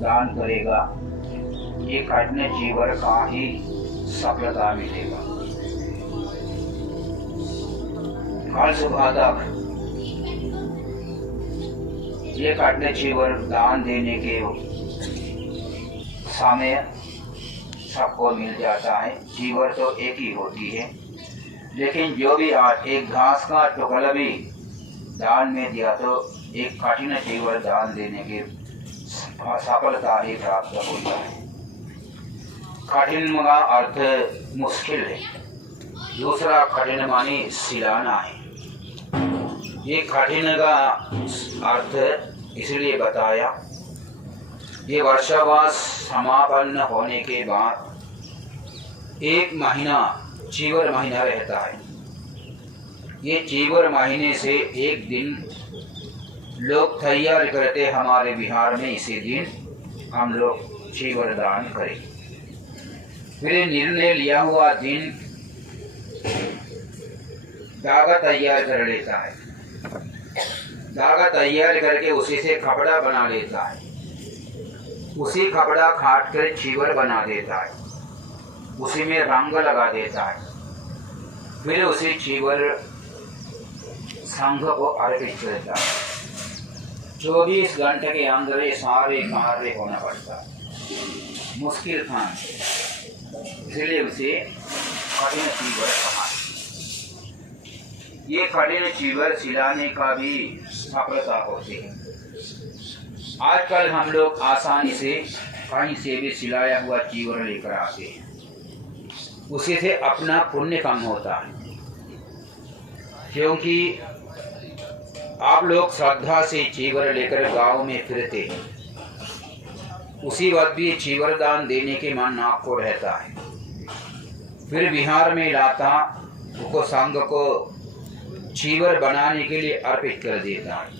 दान करेगा ये कठिन चीवर का ही सफलता मिलेगा। कल सुबह तक ये कठिन चीवर दान देने के समय सबको मिल जाता है। चीवर तो एक ही होती है, लेकिन जो भी आज एक घास का टुकड़ा भी दान में दिया तो एक कठिन चीवर दान देने की सफलता ही प्राप्त होता है। कठिन का अर्थ मुश्किल है, दूसरा कठिन माने सिलाना है। ये कठिन का अर्थ इसलिए बताया, ये वर्षावास समापन्न होने के बाद एक महीना चीवर महीना रहता है। ये चीवर महीने से एक दिन लोग तैयार करते हमारे बिहार में, इसी दिन हम लोग चीवर दान करें। फिर निर्णय लिया हुआ दिन धागा तैयार कर लेता है, धागा तैयार करके उसी से कपड़ा बना लेता है, उसी कपड़ा काट कर चीवर बना देता है, उसी में रंग लगा देता है। फिर उसी चीवर संघ को अर्पित करता है। 24 घंटे के अंदर ये सारे कार्य होना पड़ता है, मुश्किल काम, इसलिए उसे कठिन चीवर कहा। ये कठिन चीवर सिलाने का भी सफलता होती है। आजकल हम लोग आसानी से कहीं से भी सिलाया हुआ चीवर लेकर आते हैं, उसी से अपना पुण्य कम होता है। क्योंकि आप लोग श्रद्धा से चीवर लेकर गांव में फिरते हैं, उसी वक्त भी चीवर दान देने के मन आपको रहता है। फिर बिहार में लाता उसको संघ को चीवर बनाने के लिए अर्पित कर देता है,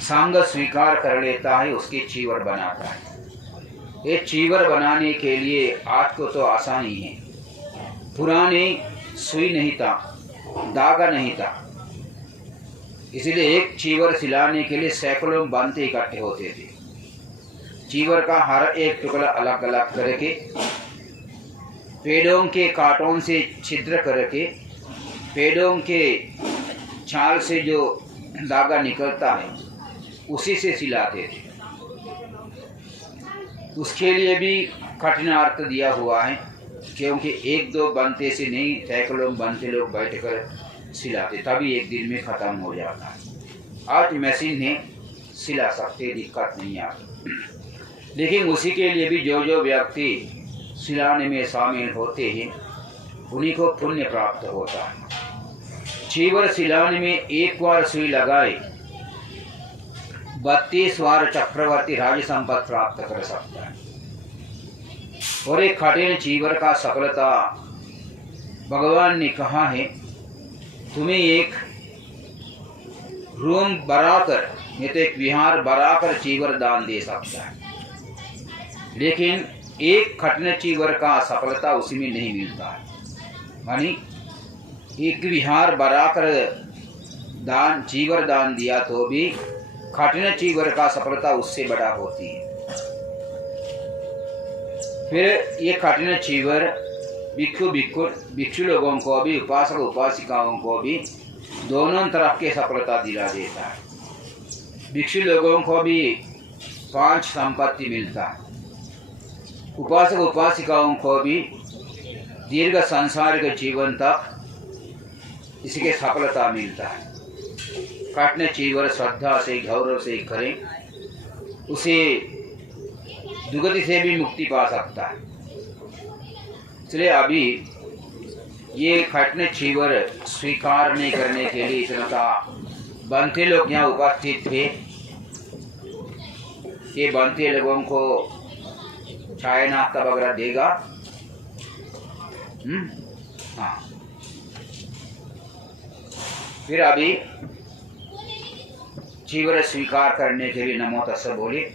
संघ स्वीकार कर लेता है, उसकी चीवर बनाता है। ये चीवर बनाने के लिए आज को तो आसानी है, पुराने सुई नहीं था, धागा नहीं था, इसलिए एक चीवर सिलाने के लिए सैकड़ों बांते इकट्ठे होते थे। चीवर का हर एक टुकड़ा अलग अलग करके पेड़ों के कांटों से छिद्र करके पेड़ों के छाल से जो धागा निकलता है उसी से सिलाते थे। उसके लिए भी कठिन अर्थ दिया हुआ है, क्योंकि एक दो बनते से नहीं, सैकड़ों बनते लोग बैठकर सिलाते, तभी एक दिन में ख़त्म हो जाता है। आज मशीन है, सिला सकते, दिक्कत नहीं आती। लेकिन उसी के लिए भी जो जो व्यक्ति सिलाने में शामिल होते हैं उन्हीं को पुण्य प्राप्त होता है। चीवर सिलाने में एक बार सुई लगाए 32 बार चक्रवर्ती राज्य संपत्ति प्राप्त कर सकता है। और एक कठिन चीवर का सफलता भगवान ने कहा है, तुम्हें एक रूम बनाकर नहीं तो एक विहार बनाकर चीवर दान दे सकता है, लेकिन एक कठिन चीवर का सफलता उसी में नहीं मिलता है। मानी एक विहार बनाकर दान चीवर दान दिया तो भी कठिन चीवर का सफलता उससे बड़ा होती है। फिर ये कठिन चीवर भिक्षु लोगों को भी, उपासक उपासिकाओं को भी दोनों तरफ के सफलता दिला देता है। भिक्षु लोगों को भी 5 संपत्ति मिलता है, उपासक उपासिकाओं को भी दीर्घ सांसारिक जीवन तक इसके सफलता मिलता है। कठिन चीवर श्रद्धा से गौरव से करें, उसे दुर्गति से भी मुक्ति पा सकता है। इसलिए अभी ये कठिन चीवर स्वीकार नहीं करने के लिए इतना था, बनते लोग यहाँ उपस्थित थे, ये बनते लोगों को चाय नाश्ता वगैरह देगा। हाँ, फिर अभी चीवर स्वीकार करने के लिए नमो तस्सै बोलिए।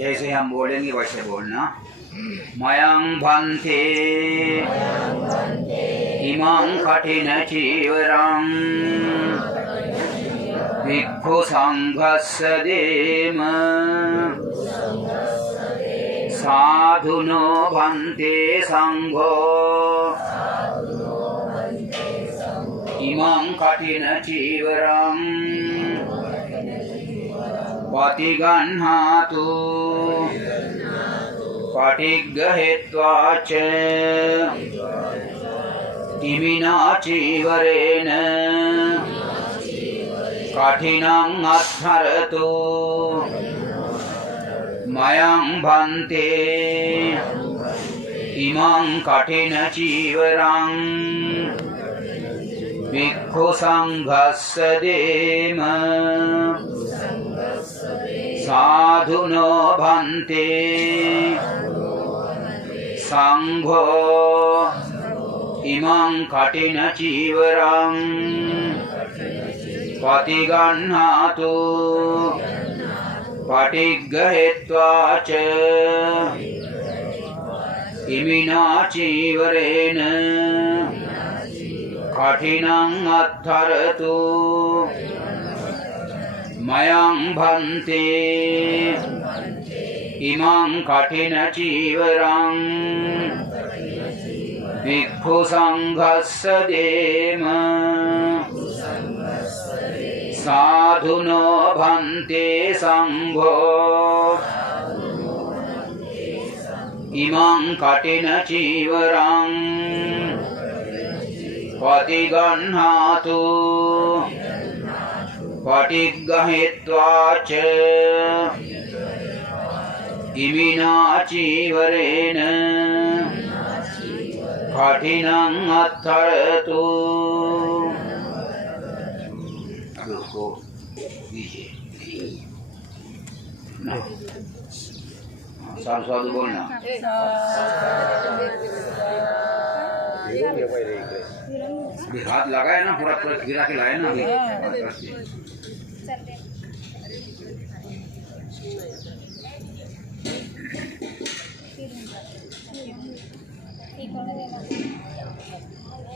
जैसे हम बोलेंगे वैसे बोलना। मयं भन्ते इमं कठिन चीवरं भिक्खु संघस्य देम साधुनो भन्ते संघो इमं कठिन चीवरं पतिगह्णातु पटिग्गहित्वा च इमिना चीवरेण कठिनं अद्धरतु मयं भन्ते इमं कठिन चीवरं भिक्खु संघस्य देम साधुनो भन्ते संघो इमं कठिन चीवरं पतिगह्णातु पटिग्गहित्वा च इमिना चीवरेण कठिनं अद्धरतु मयं भन्ते इमं कठिन चीवरं भिक्खु संघस्य देम साधुनो भन्ते संघो इमं कठिन चीवरं पतिगह्णातु पटिग्गहित्वा च इमिना चीवरेण कठिनं अद्धरतु। अब उसको दीजिए साधु साधु बोलना। अभी हाथ लगाए ना, पूरा पूरा गिरा के लाए ना अभी।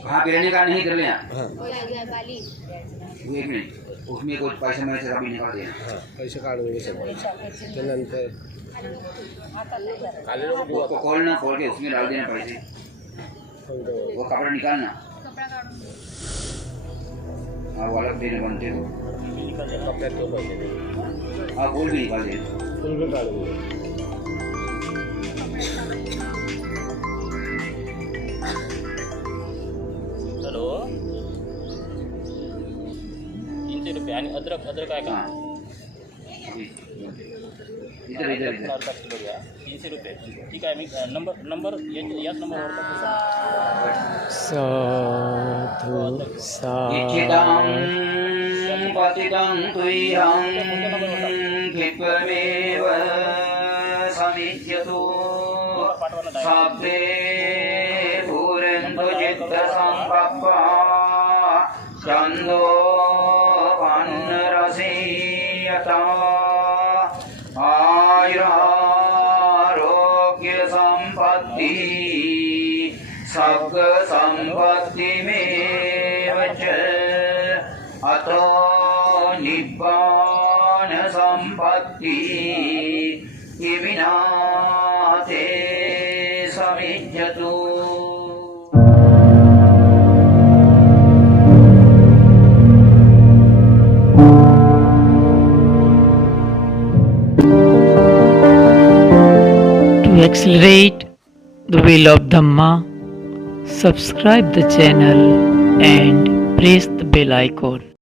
कहाँ पिराने का नहीं कर लिया। एक मिनट, उसमें कुछ पैसे में से अभी निकाल देना। पैसे काढून त्यानंतर उसको खोलना, खोल के उसमें डाल देना पैसे। वो कपड़ा निकालना, हाँ वो अलग देने बनते हो। हाँ फूल भी निकाल देना। फुल भी काढून हेलो 300 रुपये आणि अद्रक अद्रक आहे का? हाँ इधर इधर इधर। अर्धा किलो घ्या 300 रुपये. ठीक आहे मी नंबर याच नंबरवर साधु इच्छितं पतितं तुह्यं क्षिप्रमेव समिध्यतु शब्दे पूरन्तु चित्तसंकप्पा छन्दो पन्नरसीयता आयुरारोग्य संपत्ति सर्ग संपत्तिमेव च अतो निब्बान संपत्ति इमिना ते समिध्यतु। To accelerate the wheel of Dhamma, subscribe the channel and press the bell icon.